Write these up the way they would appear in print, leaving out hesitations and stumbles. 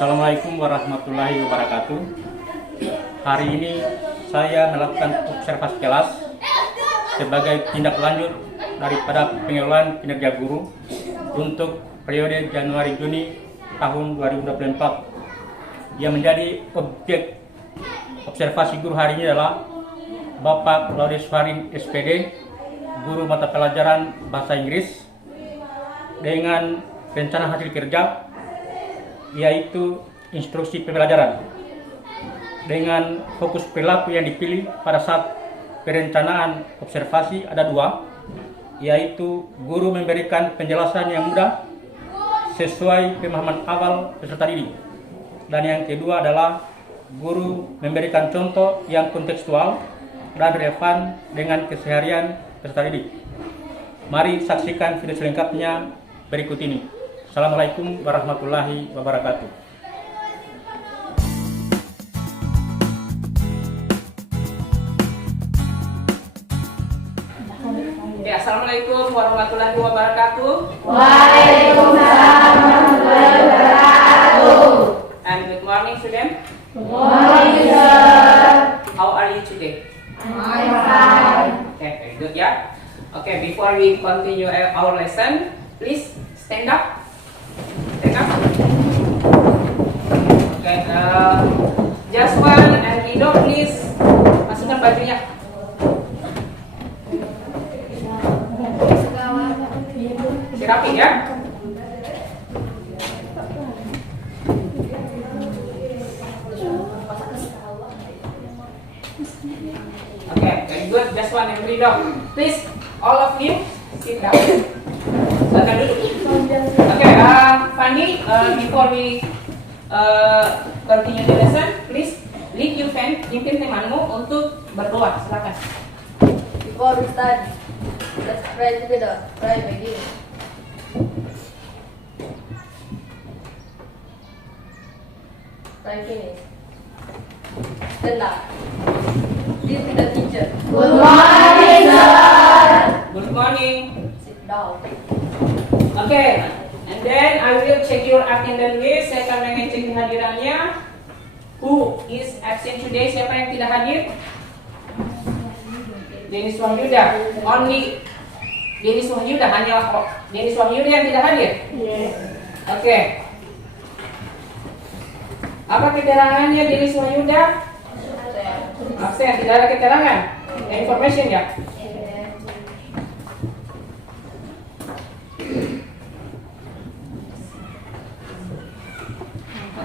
Assalamualaikum warahmatullahi wabarakatuh. Hari ini saya melakukan observasi kelas sebagai tindak lanjut daripada pengelolaan kinerja guru untuk periode Januari-Juni tahun 2024. Yang menjadi objek observasi guru hari ini adalah Bapak Laudes Farin SPD, guru mata pelajaran Bahasa Inggris, dengan rencana hasil kerja yaitu instruksi pembelajaran. Dengan fokus perilaku yang dipilih pada saat perencanaan observasi ada dua, yaitu guru memberikan penjelasan yang mudah sesuai pemahaman awal peserta didik, dan yang kedua adalah guru memberikan contoh yang kontekstual dan relevan dengan keseharian peserta didik. Mari saksikan video selengkapnya berikut ini. Assalamualaikum warahmatullahi wabarakatuh. Ya, Assalamualaikum warahmatullahi wabarakatuh. Waalaikumsalam warahmatullahi wabarakatuh. And good morning, student. Good morning, sir. How are you today? I'm fine. Okay, very good, yeah. Okay, before we continue our lesson, please stand up. Stand up. Okay, Jaswan and Rido, please masukkan bajunya. Rapi ya. Okay, very good. Jaswan and Rido, please all of you sit down. Silakan duduk. Okay, Fandi, before we continue the lesson, please lead your friend, pimpin temanmu untuk berdoa. Silakan. Before we start, let's pray together. Pray begin. Pray finish. Stand up. This is the teacher. Good morning, sir. Good morning. Sit down. Okay, and then I will check your attendance list. Saya akan mengecek kehadirannya. Who is absent today? Siapa yang tidak hadir? Denis Wahyuda. Only Denis Wahyuda, hanya Denis Wahyuda yang tidak hadir. Yes. Oke. Apa keterangannya Denis Wahyuda? Absen, tidak ada keterangan. Information ya.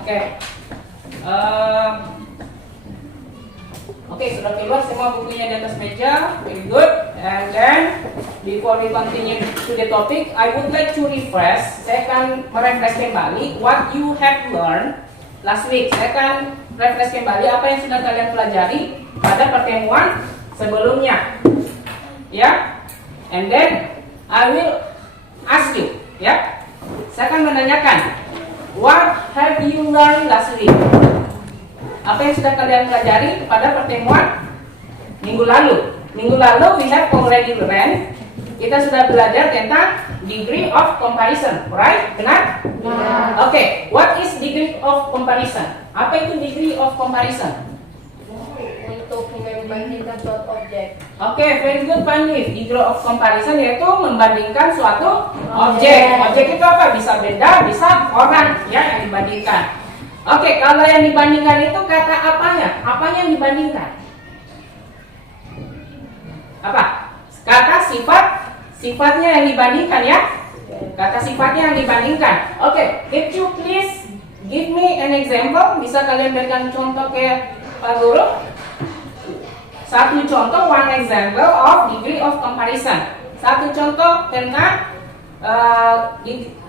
Oke. Oke, sudah keluar semua bukunya di atas meja. Very good. And then before we continue to the topic, I would like to refresh. Saya akan merefresh kembali what you have learned last week. Saya akan refresh kembali apa yang sudah kalian pelajari pada pertemuan sebelumnya. Ya. And then I will ask you, ya. Saya akan menanyakan, what have you learned last week? Apa yang sudah kalian pelajari pada pertemuan minggu lalu? Minggu lalu we have already learned. Kita sudah belajar tentang degree of comparison, right? Benar? Yeah. Okay, what is degree of comparison? Apa itu degree of comparison? Untuk membandingkan suatu objek. Oke, very good, Panif. Degree of comparison yaitu membandingkan suatu objek. Objek itu apa? Bisa benda, bisa orang, ya, yang dibandingkan. Oke, kalau yang dibandingkan itu kata apanya? Apanya yang dibandingkan? Apa? Kata sifat, sifatnya yang dibandingkan, ya. Kata sifatnya yang dibandingkan. Oke, could you please give me an example? Bisa kalian berikan contoh ke Pak Guru? Satu contoh, one example of degree of comparison. Satu contoh tentang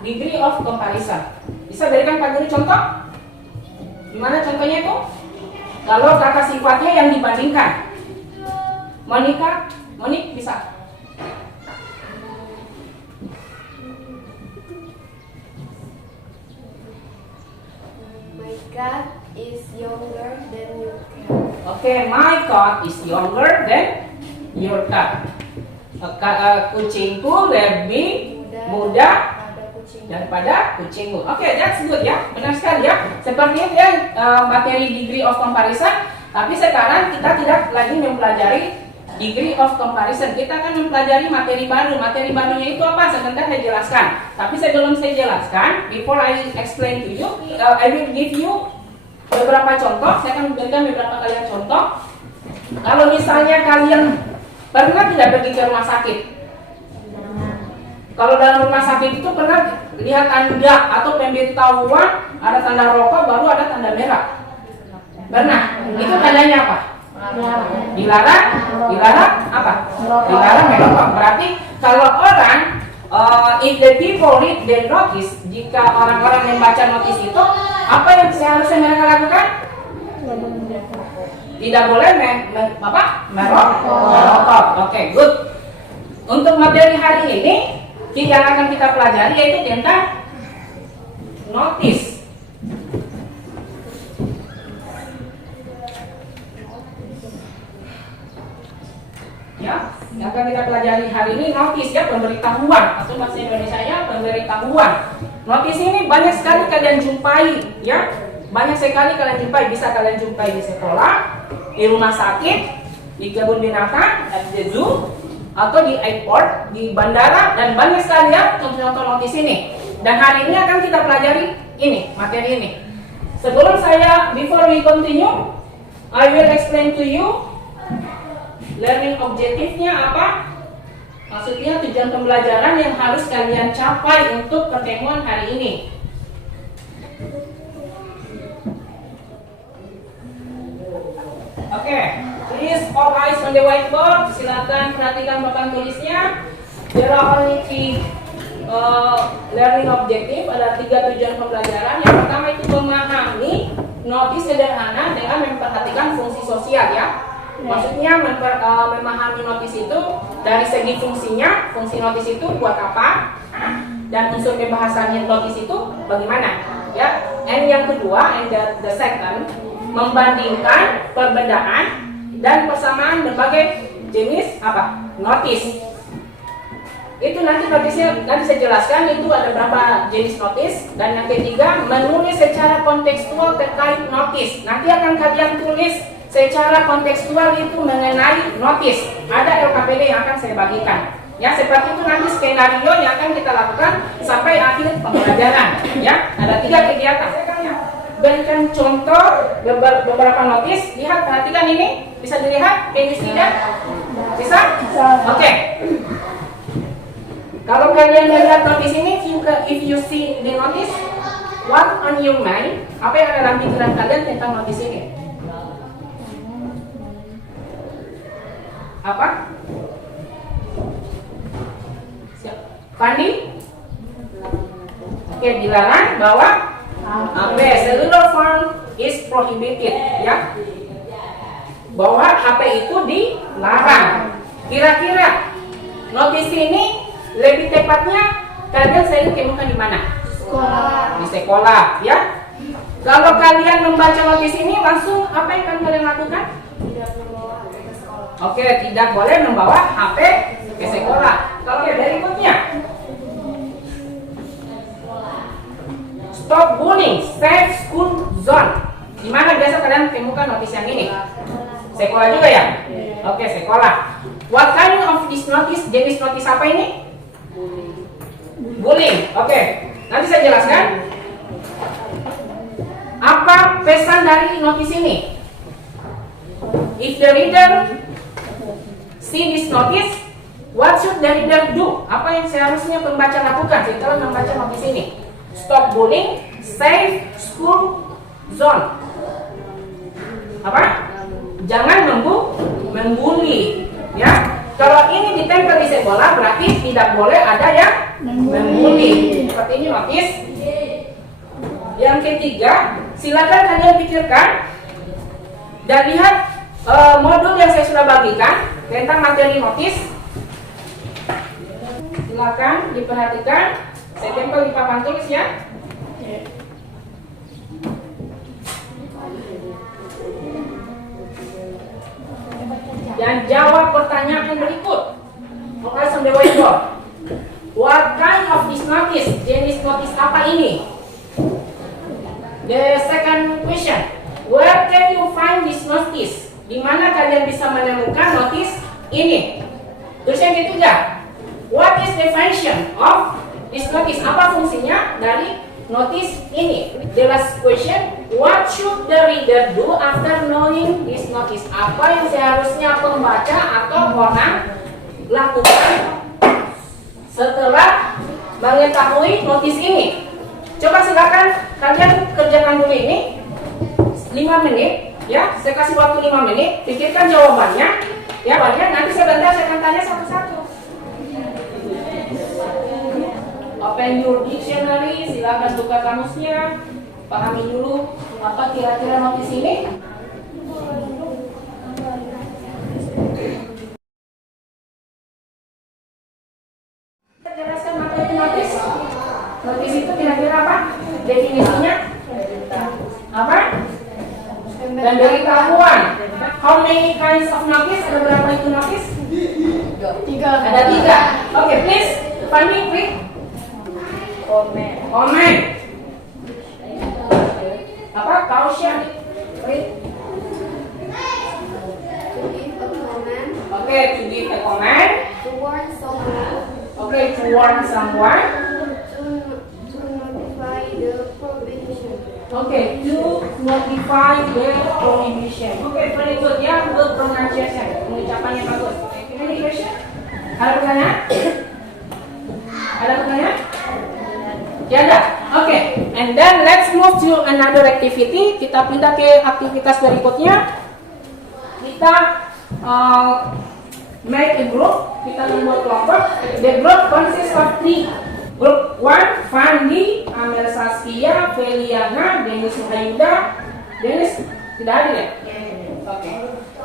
degree of comparison. Bisa berikan Pak Guru contoh? Gimana contohnya itu? Kalau kata sifatnya yang dibandingkan. Monica, Monik bisa? My cat is younger than your cat. Okay, my cat is younger than your cat. Kucingku lebih muda pada kucing daripada kucingmu. Oke, that's good ya, benar sekali ya. Seperti itu ya materi degree of comparison. Tapi sekarang kita tidak lagi mempelajari degree of comparison. Kita akan mempelajari materi baru. Materi barunya itu apa? Sebentar saya jelaskan. Tapi sebelum saya jelaskan, before I explain to you, I will give you beberapa contoh. Saya akan memberikan beberapa kalian contoh. Kalau misalnya kalian pernah tidak pergi ke rumah sakit? Kalau dalam rumah sakit itu pernah lihat tanda atau pemberitahuan, ada tanda rokok, baru ada tanda merah. Pernah? Itu tandanya apa? Dilarang? Dilarang apa? Dilarang merokok. Berarti kalau orang, if the people read the notice, jika orang-orang membaca notis itu, apa yang seharusnya mereka lakukan? Tidak boleh merokok. Oke, good. Untuk materi hari ini, yang akan kita pelajari yaitu tentang notis. Ya, yang akan kita pelajari hari ini notis ya, pemberitahuan atau bahasa Indonesianya pemberitahuan. Notis ini banyak sekali kalian jumpai ya, banyak sekali kalian jumpai. Bisa kalian jumpai di sekolah, di rumah sakit, di kebun binatang, di zoo, atau di airport, di bandara, dan banyak sekali ya contoh-contoh notis ini. Dan hari ini akan kita pelajari ini, materi ini. Sebelum before we continue, I will explain to you learning objektifnya apa? Maksudnya tujuan pembelajaran yang harus kalian capai untuk pertemuan hari ini. Oke, please all eyes on the whiteboard. Silakan perhatikan papan tulisnya. There are only three learning objective. Ada 3 tujuan pembelajaran. Yang pertama itu memahami notis sederhana dengan memperhatikan fungsi sosial ya. Maksudnya memahami notis itu dari segi fungsinya, fungsi notis itu buat apa, dan unsur pembahasannya notis itu bagaimana, ya. And yang kedua, and the second, membandingkan perbedaan dan persamaan berbagai jenis apa notis. Itu nanti notisnya nanti saya jelaskan itu ada berapa jenis notis. Dan yang ketiga, menulis secara kontekstual terkait notis. Nanti akan kalian tulis secara kontekstual itu mengenai notis. Ada LKPD yang akan saya bagikan. Ya, seperti itu nanti skenario yang akan kita lakukan sampai akhir pembelajaran. Ya, ada 3 kegiatan. Saya akan berikan contoh beberapa notis. Lihat, perhatikan ini. Bisa dilihat? Can you see that? Bisa? Oke. Kalau kalian melihat notis ini, if you see the notice, what on your mind? Apa yang ada dalam pikiran kalian tentang notis ini? Apa? Pandi? Oke, dilarang bahwa cellular phone is prohibited, ya. Bahwa HP itu dilarang. Kira-kira notis ini lebih tepatnya kalian sering temukan di mana? Sekolah. Di sekolah, ya. Kalau kalian membaca notis ini langsung apa yang akan kalian lakukan? Tidak membawa ke sekolah. Oke, tidak boleh membawa HP ke sekolah. Kalau berikutnya, stop bullying, safe school zone. Di mana biasa kalian temukan notis yang ini? Sekolah juga ya? Oke, sekolah. What kind of this notice? Jenis notis apa ini? Bullying. Oke, nanti saya jelaskan. Apa pesan dari notis ini? If the reader see this notice, what should the reader do? Apa yang seharusnya pembaca lakukan setelah membaca notis ini? Stop bullying, safe school zone. Apa? Jangan membuli, ya. Kalau ini ditempel di sekolah berarti tidak boleh ada yang membuli. Seperti ini notis. Yang ketiga, silakan kalian pikirkan dan lihat modul yang saya sudah bagikan tentang materi notis. Silakan diperhatikan. Saya tempel di papan tulis ya. Dan jawab pertanyaan berikut. Focus on the whiteboard. What kind of this notice? Jenis notice apa ini? The second question, where can you find this notice? Di mana kalian bisa menemukan notice ini? Terus yang ketiga, what is the function of this notice? Apa fungsinya dari notice ini? The last question, what should the reader do after knowing this notice? Apa yang seharusnya pembaca atau orang lakukan setelah mengetahui notice ini? Coba silakan kalian kerjakan dulu ini 5 menit ya. Saya kasih waktu 5 menit, pikirkan jawabannya. Ya, banyak nanti sebentar saya akan tanya satu-satu. Open your dictionary, silakan buka kamusnya. Pahami dulu apa kira-kira notice ini. Jelaskan apa itu notice. Notice itu kira-kira apa? Definisinya apa? Pemberitahuan. How many kinds of notice? Ada berapa itu notice? 3. Ada 3. Oke, please, Fanny, quick. Comment. Apa? Caution. Quick. To give a comment. Oke, to give a comment. To warn someone. Oke, to warn someone. To notify the prohibition. Oke, to notify the prohibition. Oke, very good ya, good pronunciation. Pengucapannya bagus. Any question? Ada pertanyaan? Ada pertanyaan? Ya ada. Oke, and then let's move to another activity. Kita pindah ke aktivitas berikutnya. Kita make a group. Kita membuat kelompok. The group consists of 3. Group 1, Fandi, Amel Saskia, Feliana, Denis Hayuda. Denis tidak ada ya? Oke.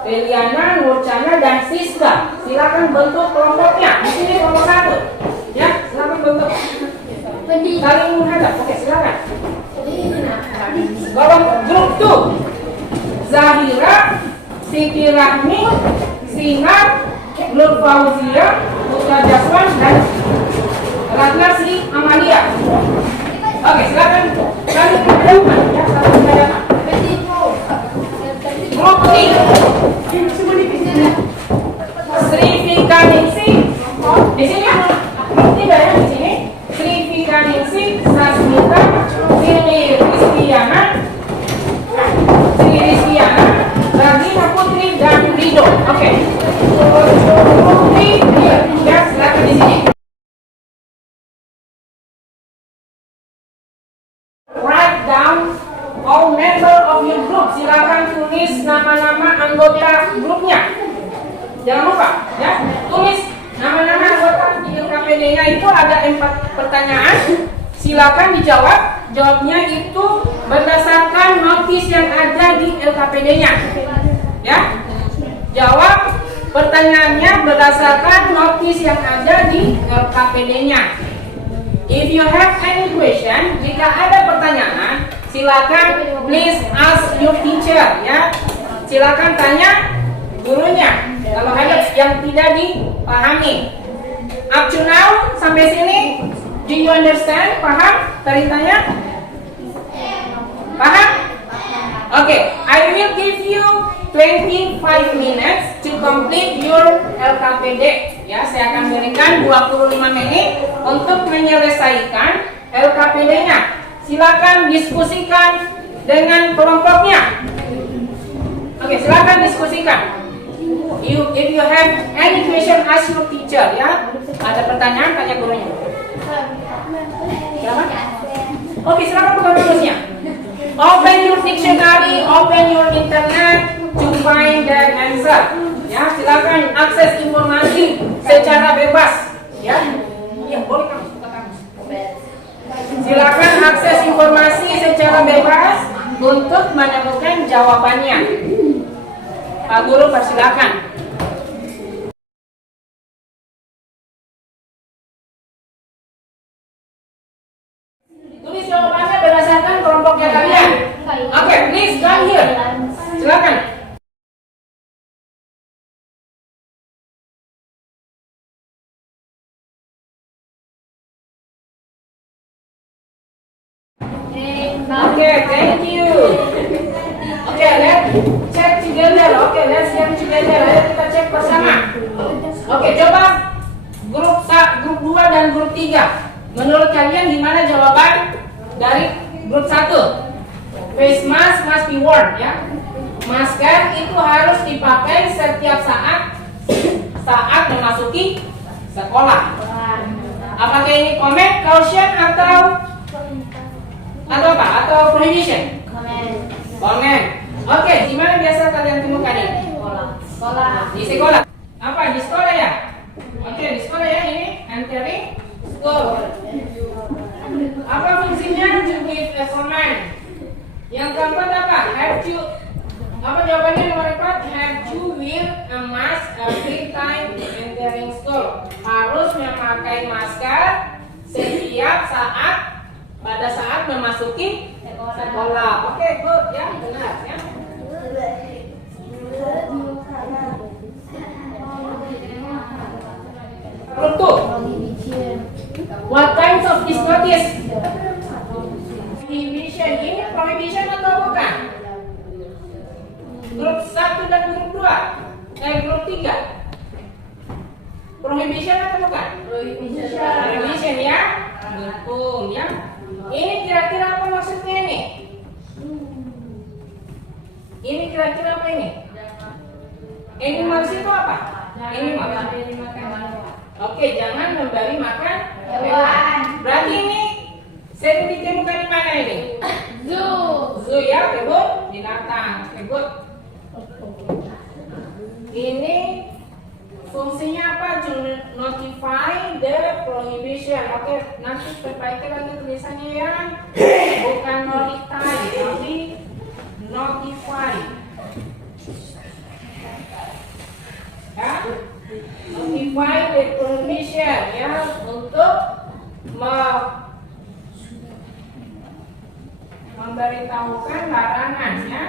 Feliana, Nurcana, dan Siska. Silakan bentuk kelompoknya. Di sini kelompok 1. Ya, silakan bentuk. Saling menghadap. Oke, silakan. Golong grup 2. Zahira, Siti Rahmi, Sinar, Nur Fauzia, Putra Jaswan, dan Ratna Sri Amalia. Oke, silakan saling menghadapkan. Ya, saling menghadapkan. Grup 3. Sri Vika Ningsi. Di sini grup 3 ya, di sini. Sri Vika Ningsi, Sasmita, Sri Rizkiana, Ragina Putri, dan Rido. Oke. Grup 3, ya, silakan di sini. Write down all member of your group. Silakan tulis nama-nama anggota grupnya. Jangan lupa, ya, tulis nama-nama anggota di LKPD-nya. Itu ada 4 pertanyaan. Silakan dijawab. Jawabnya itu berdasarkan notis yang ada di LKPD-nya. Ya, jawab pertanyaannya berdasarkan notis yang ada di LKPD-nya. If you have any question, jika ada pertanyaan, silakan please ask your teacher, ya. Silakan tanya gurunya kalau ada yang tidak dipahami. Up to now, sampai sini, do you understand? Paham ceritanya? Paham? Oke, I will give you 25 minutes to complete your LKPD. Ya, saya akan berikan 25 menit untuk menyelesaikan LKPD-nya. Silakan diskusikan dengan kelompoknya. Oke, silakan diskusikan. If you have any question, ask your teacher. Ya, ada pertanyaan, tanya gurunya. Silakan. Oke, silakan buka kamusnya. Open your dictionary, open your internet to find the answer. Ya, silakan akses informasi secara bebas. Ya, iya boleh kamu buka kamus. Silakan akses informasi secara bebas untuk menemukan jawabannya. Pak Guru persilakan. Tulis jawabannya berdasarkan kelompoknya kalian. Oke, please come here. Silakan. Okay, thank you. Okay, let's check together. Okay, let's check together. Ayo kita cek bersama. Oke, coba grup 2 dan grup 3. Menurut kalian gimana jawaban dari grup 1? Face mask must be worn, ya. Masker itu harus dipakai setiap saat memasuki sekolah. Apakah ini comment, caution atau apa? Atau prohibition? Comment. Oke, di mana biasa kalian temukan ini? Sekolah. Di sekolah. Apa? Di sekolah ya? Oke, di sekolah ya ini entering school. Apa fungsinya? To give a command. Yang keempat apa? Have to. Apa jawabannya nomor 4? Have to wear a mask every time entering school. Harus memakai masker setiap pada saat memasuki sekolah. Oke, good ya, benar ya. Grup 2. What kinds of is notice? Prohibition. Ini prohibition atau bukan? Grup 1 dan grup 2. Grup 3. Prohibition atau bukan? Prohibition ya. Betul ya. Ini kira-kira apa maksudnya ini? Ini kira-kira apa ini? Animals itu apa? Animal. Oke, jangan memberi makan hewan. Berarti ini sering ditemukan di mana ini? Zoo. Zoo ya, betul? Binatang. Betul. Ini fungsinya apa? To notify the prohibition. Oke, nanti perbaiki lagi tulisannya ya. Bukan notify, tapi notify. Ya, notify the prohibition ya, untuk memberitahukan larangan ya.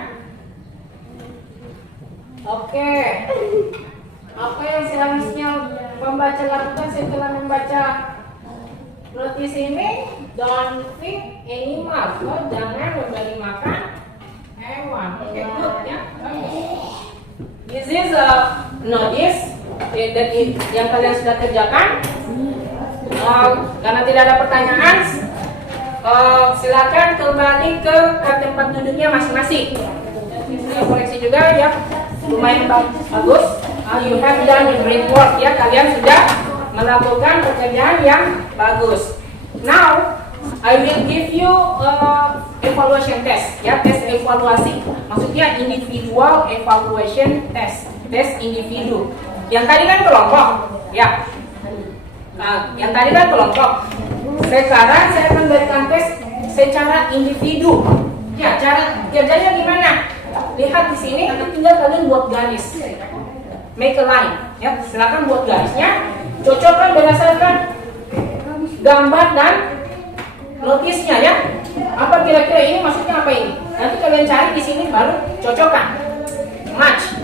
Oke. Apa yang seharusnya pembaca lakukan setelah membaca notis ini? Don't feed animal. Oh, jangan memberi makan hewan. Oke, good ya. This is a notice yang kalian sudah kerjakan. Karena tidak ada pertanyaan, silakan kembali ke tempat duduknya masing-masing. Saya koreksi juga ya, lumayan bagus. You have done a great work ya, kalian sudah melakukan pekerjaan yang bagus. Now I will give you evaluation test ya, tes evaluasi. Maksudnya individual evaluation test, tes individu. Yang tadi kan kelompok ya. Yang tadi kan kelompok. Sekarang saya akan berikan tes secara individu. Ya, cara kerjanya gimana? Lihat di sini, nanti tinggal kalian buat garis. Make a line. Ya, silakan buat garisnya. Cocokkan berdasarkan gambar dan notisnya ya. Apa kira-kira ini maksudnya apa ini? Nanti kalian cari di sini baru cocokkan. Match.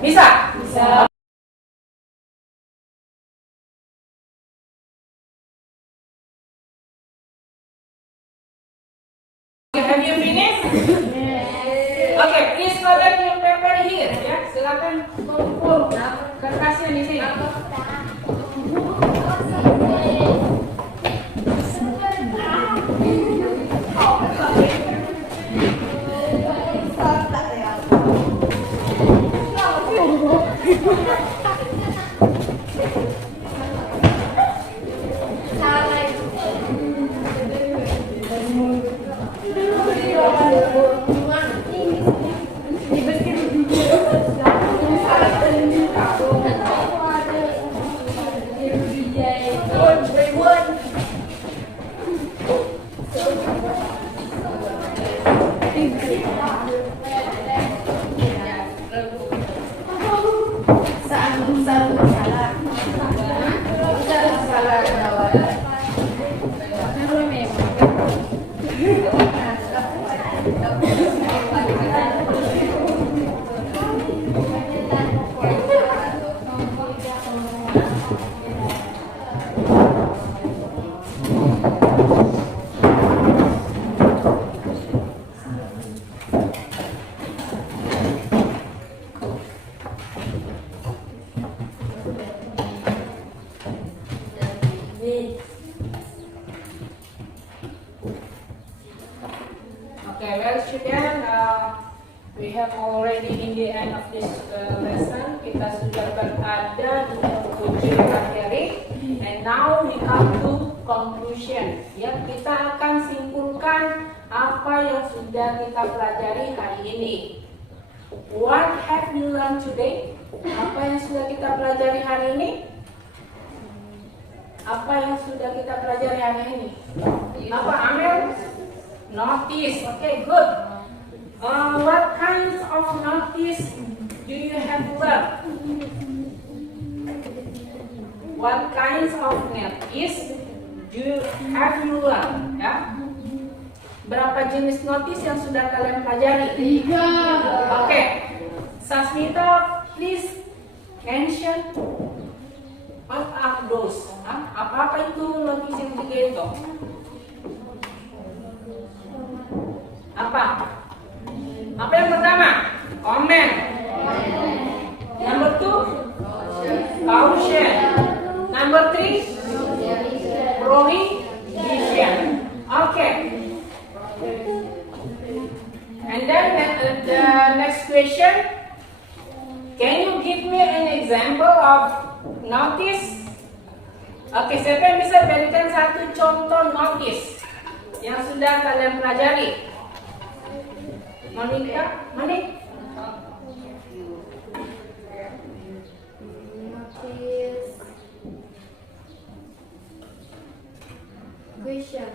Bisa? Bisa. Have you finished? Okay, please collect your paper here ya. Silakan kumpul kertasnya di sini. we have already in the end of this lesson. Kita sudah berada di ujung materi, and now we come to conclusion. Ya, kita akan simpulkan apa yang sudah kita pelajari hari ini. What have we learned today? Apa yang sudah kita pelajari hari ini? Apa yang sudah kita pelajari hari ini? Apa, Amel? Notice. Okay, good. What kinds of notice do you have learned? What kinds of notice have you learned? Ya? Berapa jenis notice yang sudah kalian pelajari? 3. Oke. Sasmita, please mention what are those? Apa itu notice yang 3 itu? Apa? Apa yang pertama? Comment. Number 2, caution. Number 3, prohibition. Okay. And then the next question, can you give me an example of notice? Oke, siapa yang bisa berikan satu contoh notice yang sudah kalian pelajari? Monica, Monik? Notice. Question.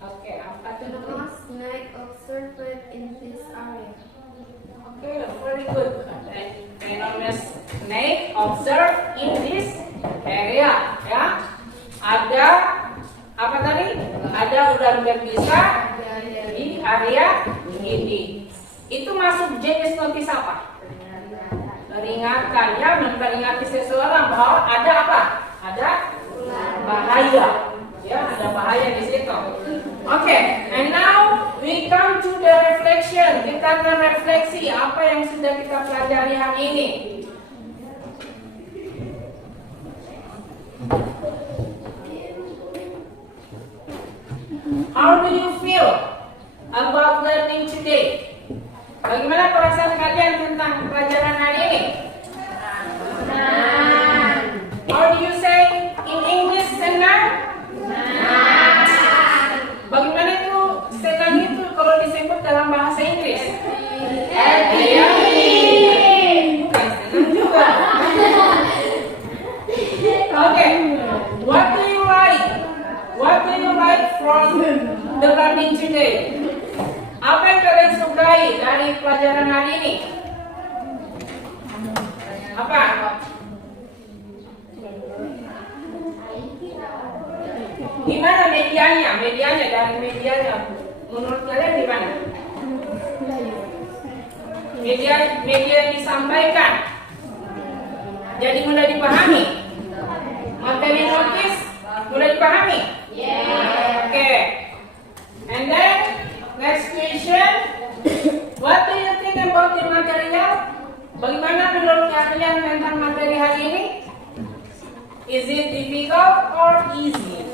Oke, apa The itu? most snake observed in this area. Oke, very good. Enormous snake observed in this area. Ya, ada apa tadi? Ada ular berbisa di area ini. Itu masuk jenis notis apa? Peringatkan, ya, memperingati seseorang bahwa ada apa? Ada bahaya. Ya, ada bahaya di situ. Oke, and now we come to the reflection. Kita akan refleksi apa yang sudah kita pelajari hari ini. How do you feel about learning today? Bagaimana perasaan kalian tentang pelajaran hari ini? How do you say in English, senang? Bagaimana itu senang itu kalau disebut dalam bahasa Inggris? Happy. Bukan senang juga. Okay. What do you like? What do you like from the learning today? Apa yang kalian sukai dari pelajaran hari ini? Apa? Gimana medianya? Dari medianya. Menurut kalian gimana? Media yang disampaikan jadi mudah dipahami. Materi notis mudah dipahami. Oke. And then next question. What do you think about the material? Bagaimana menurut kalian tentang materi hari ini? Is it difficult or easy?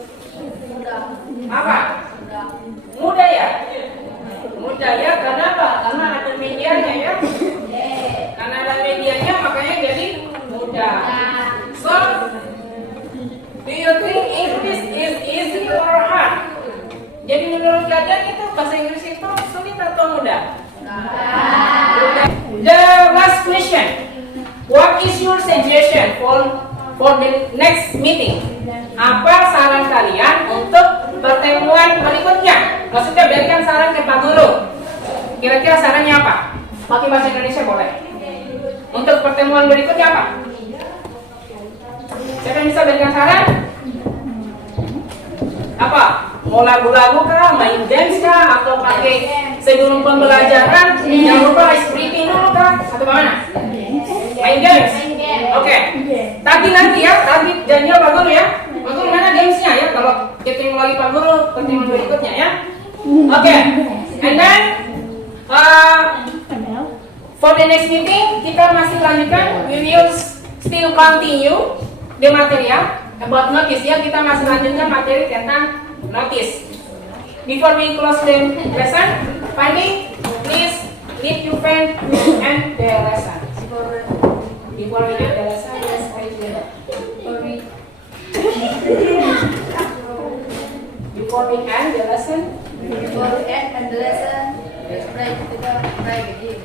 Apa? Mudah ya? Mudah ya, karena apa? Karena ada medianya ya. Karena ada medianya makanya jadi mudah. So, do you think English is easy or hard? Jadi menurut kalian itu bahasa Inggris itu sulit atau mudah? The last question. What is your suggestion for the next meeting? Apa saran kalian untuk pertemuan berikutnya? Maksudnya berikan saran ke Pak Guru. Kira-kira sarannya apa? Pakai bahasa Indonesia boleh. Untuk pertemuan berikutnya apa? Siapa yang bisa berikan saran? Apa? Mau lagu-lagu kah? Main games kah? Atau pakai sebelum pembelajaran? Jangan lupa ice breathing dulu kah? Atau bagaimana? Main games? Oke. Tapi nanti ya, nanti janjinya Pak Guru ya. Pak Guru mana gamesnya ya? Kalau ketemu lagi Pak Guru, pertemuan berikutnya ya. Oke. And then for the next meeting kita masih lanjutkan. We will still continue the material about notice ya. Kita masih lanjutkan materi tentang notice. Before we close the lesson, Fandi, please Did you plan to end the lesson? Before we end the lesson, yes, I did. Before we end the lesson, Before we end the lesson, let's play the game.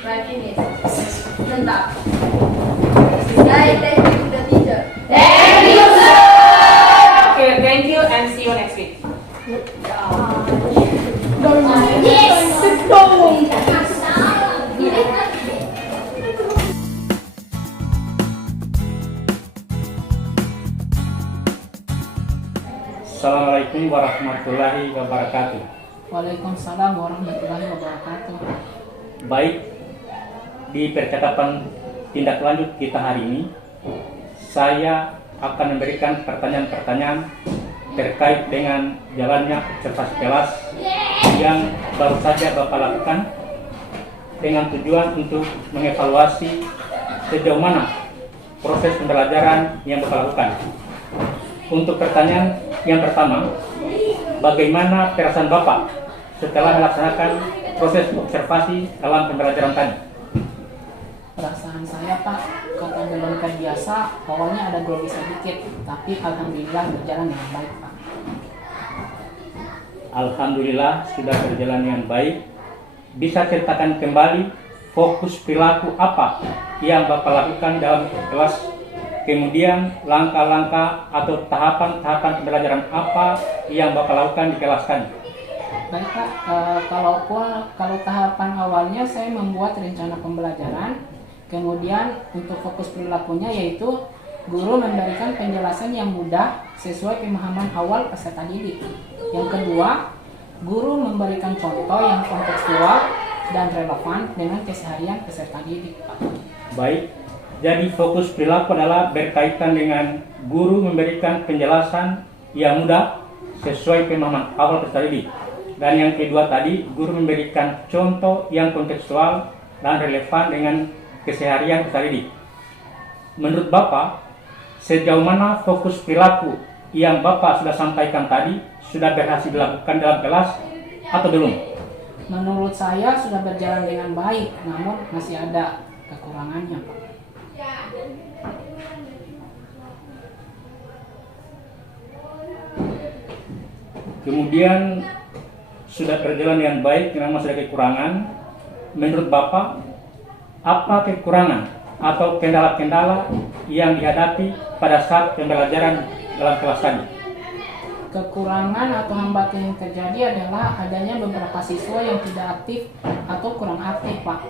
Right, finish. Stop. Say thank you to the teacher. okay, thank you and see you next week. Assalamualaikum warahmatullahi wabarakatuh. Waalaikumsalam warahmatullahi wabarakatuh. Baik, di percakapan tindak lanjut kita hari ini, saya akan memberikan pertanyaan-pertanyaan terkait dengan jalannya observasi kelas yang baru saja Bapak lakukan dengan tujuan untuk mengevaluasi sejauh mana proses pembelajaran yang Bapak lakukan. Untuk pertanyaan yang pertama, bagaimana perasaan Bapak setelah melaksanakan proses observasi dalam pembelajaran tadi? Perasaan saya Pak, kata menjalankan biasa, awalnya ada grogi sedikit, tapi alhamdulillah berjalan dengan baik Pak. Alhamdulillah sudah berjalan dengan baik. Bisa ceritakan kembali fokus perilaku apa yang Bapak lakukan dalam kelas, kemudian langkah-langkah atau tahapan-tahapan pembelajaran apa yang Bapak lakukan di kelas tadi? Baik Pak, kalau tahapan awalnya saya membuat rencana pembelajaran, kemudian untuk fokus perilakunya yaitu guru memberikan penjelasan yang mudah sesuai pemahaman awal peserta didik. Yang kedua, guru memberikan contoh yang kontekstual dan relevan dengan keseharian peserta didik Pak. Baik, jadi fokus perilaku adalah berkaitan dengan guru memberikan penjelasan yang mudah sesuai pemahaman awal peserta didik. Dan yang kedua tadi, guru memberikan contoh yang kontekstual dan relevan dengan keseharian peserta didik. Menurut Bapak, sejauh mana fokus perilaku yang Bapak sudah sampaikan tadi sudah berhasil dilakukan dalam kelas atau belum? Menurut saya sudah berjalan dengan baik, namun masih ada kekurangannya Pak. Kemudian sudah berjalan dengan baik, memang masih ada kekurangan. Menurut Bapak, apa kekurangan atau kendala-kendala yang dihadapi pada saat pembelajaran dalam kelas tadi? Kekurangan atau hambatan yang terjadi adalah adanya beberapa siswa yang tidak aktif atau kurang aktif Pak.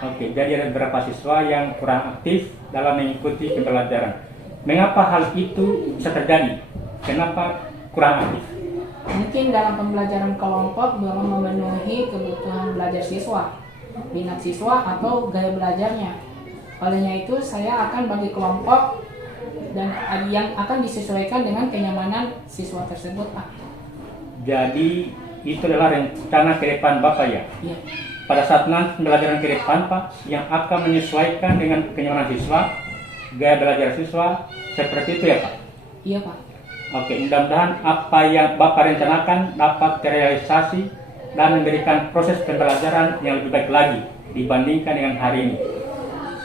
Oke, jadi ada beberapa siswa yang kurang aktif dalam mengikuti pembelajaran. Mengapa hal itu bisa terjadi? Kenapa kurang aktif? Mungkin dalam pembelajaran kelompok belum memenuhi kebutuhan belajar siswa, minat siswa atau gaya belajarnya. Olehnya itu saya akan bagi kelompok dan yang akan disesuaikan dengan kenyamanan siswa tersebut Pak. Jadi itu adalah rencana ke depan Bapak ya? Iya. Pada saat nanti pembelajaran ke depan Pak, yang akan menyesuaikan dengan kenyamanan siswa, gaya belajar siswa, seperti itu ya Pak? Iya Pak. Oke, mudah-mudahan apa yang Bapak rencanakan dapat terrealisasi dan memberikan proses pembelajaran yang lebih baik lagi dibandingkan dengan hari ini.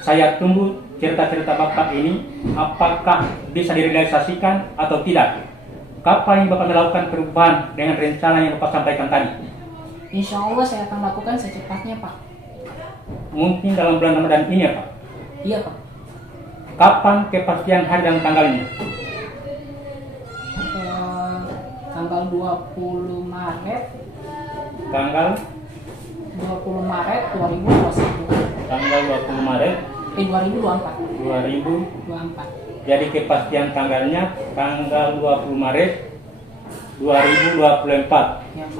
Saya tunggu cerita-cerita Bapak ini, apakah bisa direalisasikan atau tidak? Kapan Bapak melakukan perubahan dengan rencana yang Bapak sampaikan tadi? Insya Allah saya akan lakukan secepatnya Pak. Mungkin dalam bulan Ramadan ini ya Pak? Iya Pak. Kapan kepastian hari dan tanggalnya? Tanggal 20 Maret Tanggal 20 Maret 2021. Tanggal 20 Maret 2024. 2024. Jadi kepastian tanggalnya tanggal 20 Maret 2024. Ya, Pak.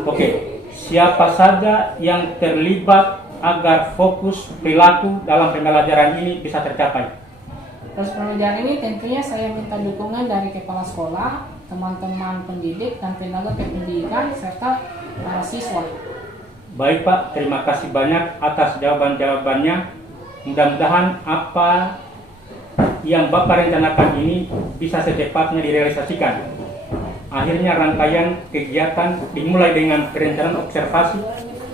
Oke, siapa saja yang terlibat agar fokus perilaku dalam pembelajaran ini bisa tercapai? Terus pembelajaran ini tentunya saya minta dukungan dari kepala sekolah, teman-teman pendidik, dan tenaga kependidikan, serta para siswa. Baik Pak, terima kasih banyak atas jawaban-jawabannya. Mudah-mudahan apa yang Bapak rencanakan ini bisa secepatnya direalisasikan. Akhirnya rangkaian kegiatan dimulai dengan perencanaan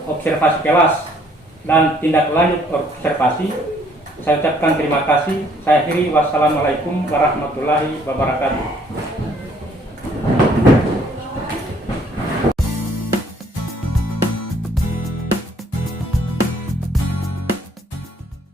observasi kelas dan tindak lanjut observasi. Saya ucapkan terima kasih. Saya akhiri, wassalamualaikum warahmatullahi wabarakatuh.